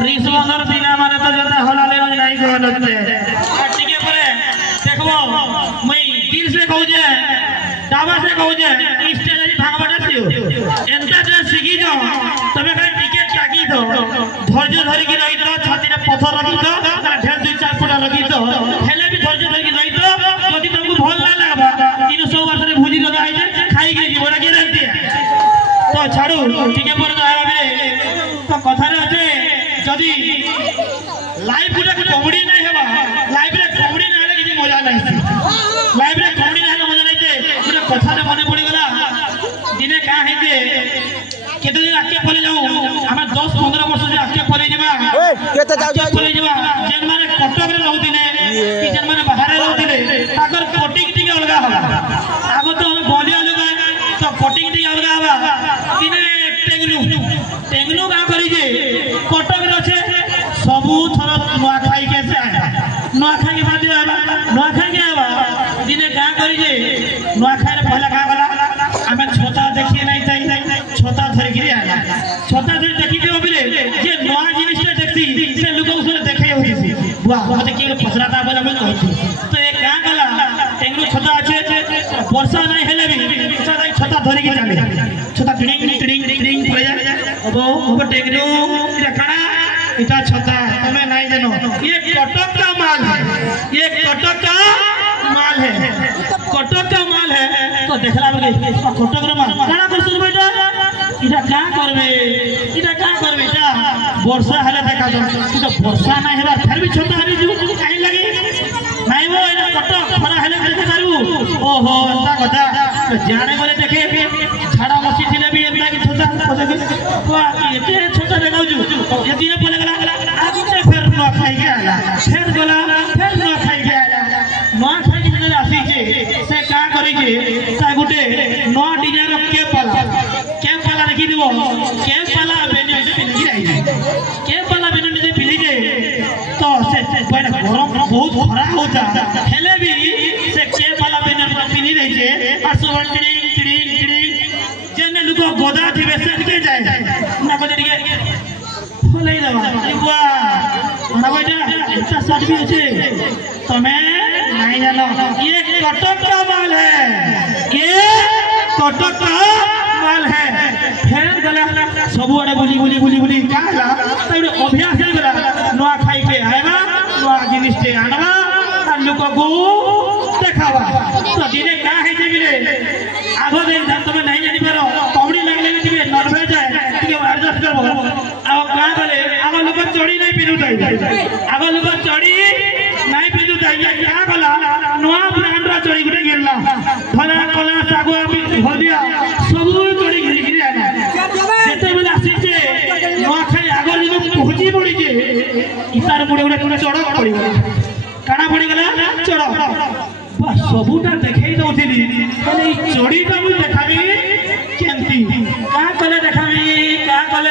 ऋषभर दिना माने तो जता हलाले नहीं कहलते टिके परे देखबो मई दिल से कहू जे दावा से कहू जे स्टेज जी भागबटा थियो एंता ड्रेस सिखी जो तबे खाली टिके टाकी दो धैर्य धरि की रही तो छाती रे पत्थर रखी दो ना ढेर दुई चार फुटा रखी दो हेले भी धैर्य धरि की रही तो जदी तुमको भल ना लागबा इनो 100 वर्ष रे भुजी रदा आइ जे खाई के जीवरा के रहती तो छाड़ू टिके पर तो आवा बे तो कथा रे আছে যদি লাইভ গুটা কমেডি নাই হেবা লাইভ রে কমেডি না হলে কিছু মজা নাই লাইভ রে কমেডি না হলে মজা নাই যে পুরো কথাটা মনে পড়ি গলা দিনে কা হেতে কেতে দিন আকে পলে যাও আমরা 10 15 বছর যে আকে পলে যাবা কেতে যাও পলে যাবা যেন মানে কটক রে রহুতিনে কি যেন মানে বাহারে রহুতিনে তাকর কোটিং টিকে অলগা হবা আগ তো আমি বলিয়া লগা তো কোটিং টিকে অলগা হবা দিনে टेंगलू का करी जे कटक रे আছে सबु थर नुआ खाई के से नुआ खाई के बाद नुआ खाई के आवा दिने का करी जे नुआ खाई रे पहला का गला हमें छोटा देखिए नहीं चाहिए छोटा धर गिरी आला छोटा धर देखि के बिले जे नुआ जिनिस रे देखती से लोग उसने देखे होती सी वाह मते के पसराता बोला बोल कहती तो एक का गला टेंगलू छोटा আছে वर्षा नहीं हेले भी छोटा धरि के चले छोटा ट्रिंग ट्रिंग ट्रिंग पड़े जा अब टेंगलू इटा काना इटा छता तुम्हें नहीं जानो ये कटक का माल है ये कटक का माल है कटक का माल है तो देखला बगे कटक रे माल काना करसु बेटा इटा का करबे इटा वर्षा हले देखा तो वर्षा नहीं हेला फिर भी छोटा हरी जीव काई लगे नहीं वो इटा कटक फरा हले देखे पारबू ओहो अंता कथा जाने बोले देखे छाड़ा मसी थिले भी एमना की छोटा वाह ये छोटा देखाउ छु ये दिने बोले गला आगे फिर नुआ खाई के आला फिर गला फिर नुआ खाई के आला नुआ खाई के जने आसी जे से का करी जे ता गुटे नुआ डिजाइन के पाला रखी देबो के पाला बेनी से पिली जाई के पाला बेनी से पिली जे तो से बड़ा गरम बहुत खरा होता हेले भी से के पाला बेनी पिली रही जे और सब ट्रिंग ट्रिंग ट्रिंग जने लुको गोदा थिबे से के जाए ना को दिके फलाई दवा इवा ना बेटा इतना सच भी আছে तुम्हें नहीं जानो ये कटक का माल है ये कटक का माल है फिर गला सब आड़े बुली बुली बुली बुली काला तबे अभ्यास है गला नुआ खाई के आएबा नुआ जिनिस के आनबा और लोग को देखावा तो दिने का है जे बिले आगो दिन तुम्हें नहीं जानी पारो कौड़ी लगले टिके नॉनवेज है टिके एडजस्ट करबो अब का बोले आगो लोग चोड़ी नहीं पिनु जाई आगो लोग चोड़ी नहीं पिनु जाई क्या बोला नोआ ब्रांड रा चोड़ी गुटे गिरला फला कला सागो भर दिया सब चोड़ी गिरी गिरी आना जेते बेला आसी जे नोआ खाई आगो लोग पहुंची पड़ी जे इतार मुड़े गुटे चोड़ा पड़ी काना पड़ी गला चोड़ा सबुटा देखै दउथिली खाली चोड़ीटा मु देखाबी केंती का कले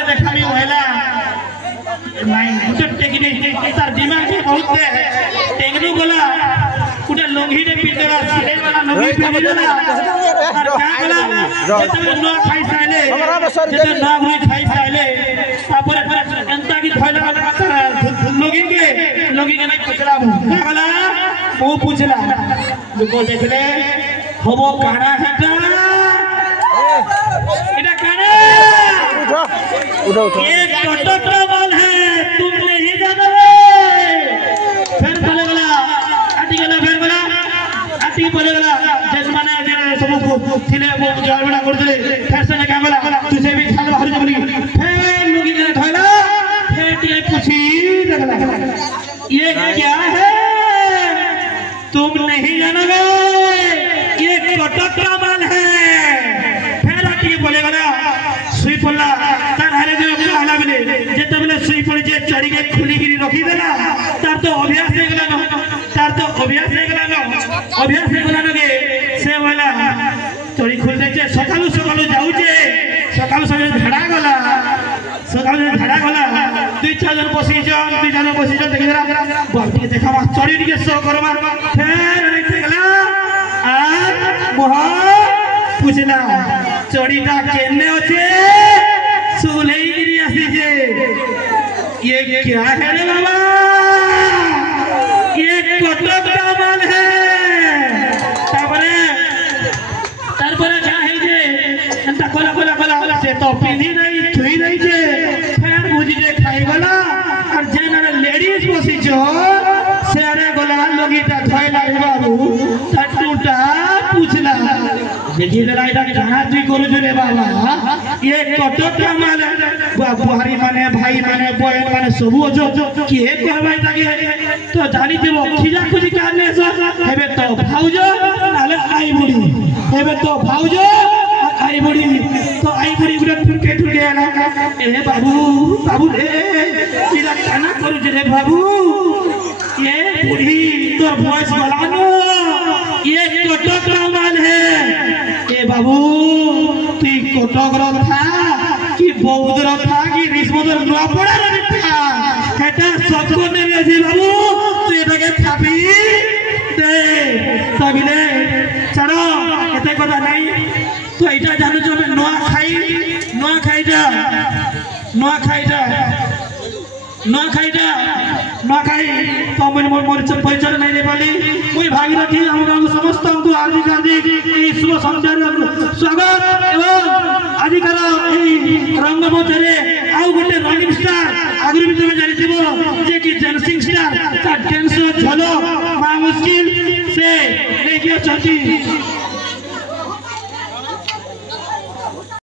देखाबी होला नहीं गुटे टेकनी तार दिमाग में बहुत टेंगनु गला गुटे लंघी रे पिंजरा सिले वाला लंघी पिंजरा और का गला जेते नुआ खाई साइले जेते नुआ गुई खाई साइले तापर एंता की धइला लोगी के नहीं पूछला मु का गला वो पूछला लोग देखले हबो काना हेटा एटा काना उठो ये कटक का माल है तुम नहीं जानोगे फिर बोले गला आटी गला आटी बोले गला जजमाने जे सब थिले वो जलबड़ा कर दिले फिर से का गला तुझे भी खाल बाहर जबली फिर लोगी ने धइला फिर ये पूछी लगला ये क्या है तुम नहीं जानोगे ये कटक का माल है फिर आके बोले गला सुई पड़ला तार हारे जो कहला बिले जेते बेले सुई पड़ी जे चढ़ी के खुली गिरी रखी देला तार तो अभ्यास हो गेला न के से वाला चढ़ी खुल जाचे सकालू जाऊ जे सकालू झाड़ा गला दुई चार जन बसी देखि जरा बाल्टी देखा चढ़ी के सो करवा फिर गला आ मोह पूछला चढ़ीटा केने अच्छे सुलेई गिरी आसी जे ये क्या है रे बाबा ये कटक का माल है तारपरे क्या है जे एंता कोला से तो पिनी नहीं थुई नहीं जे फेर बुझी जे खाई गला और जे ना लेडीज बसी जो से अरे गला लोगीटा धोइला रे बाबू टटूटा पूछला देखी जरा इधर कहां तुई करू रे बाबा ये कटक का माल है बुहारी माने भाई माने बहन माने सब जो के कहबाई ताके तो जानी देबो खिजा खुजी काने हेबे तो भाउजो नाले आई बुढ़ी हेबे तो भाउजो आई बुढ़ी तो आई बुढ़ी गुडा ठुके आला ए बाबू रे इधर काना करू रे बाबू ये बुढ़ी तो वॉइस गलानो ये कटक का माल है ए बाबू तू कटक रो था कि बौद्ध रो था कि रिश्वतर नपड़ा रो था এটা सबको ने रे बाबू तू এটাকে খাবি দে তবিলে ছাড়ো এতে কথা নাই তো এটা জানো যে নোয়া খাইটা तो मैं परिचय नहीं दे पाली मुई भागीरथी हम समस्त हार्दिक शुभ संध्यार स्वागत एवं आजिकार रंगमंचरे आउ गोटे रंगीन स्टार आगुरी भी तुम जानी जे कि डांसिंग स्टार डांस झलो मां मुश्किल से लेके